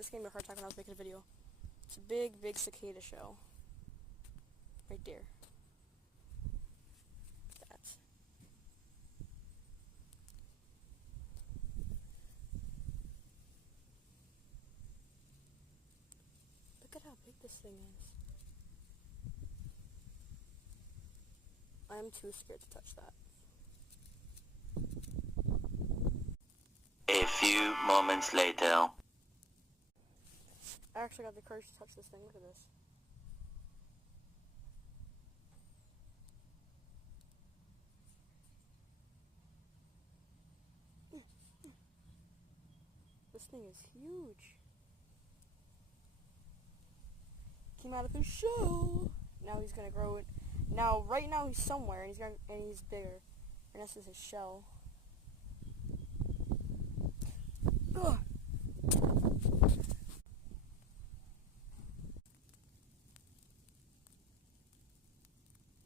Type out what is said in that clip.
This gave me a hard time when I was making a video. It's a big, big cicada shell. Right there. That. Look at how big this thing is. I'm too scared to touch that. A few moments later. I actually got the courage to touch this thing. Look at this. This thing is huge. Came out of his shell. Now he's gonna grow it. Now, right now he's somewhere, and he's bigger. And this is his shell.